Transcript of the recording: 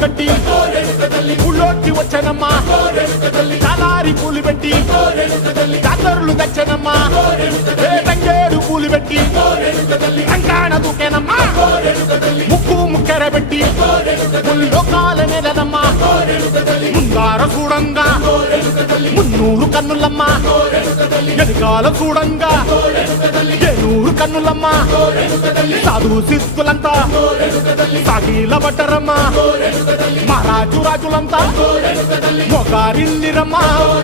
కట్టి ఊళ్ళోకి వచ్చానమ్మా చాలారి పూలు పెట్టి జాతరులు తెచ్చానమ్మా తంగేడు పూలు పెట్టి రంగాణ దూకేనమ్మా ముక్కు ముక్కెర పెట్టి ముల్లోకాల నెలనమ్మా ముందార చూడంగా మున్నూరు కన్నులమ్మా ఎనకాల చూడంగా ఏనూరు కన్నులమ్మా సాధు సిద్ధులంతా సాగిల బట్టరమ్మా మహారాజు రాజులంతా మొగారిల్లిరమ్మా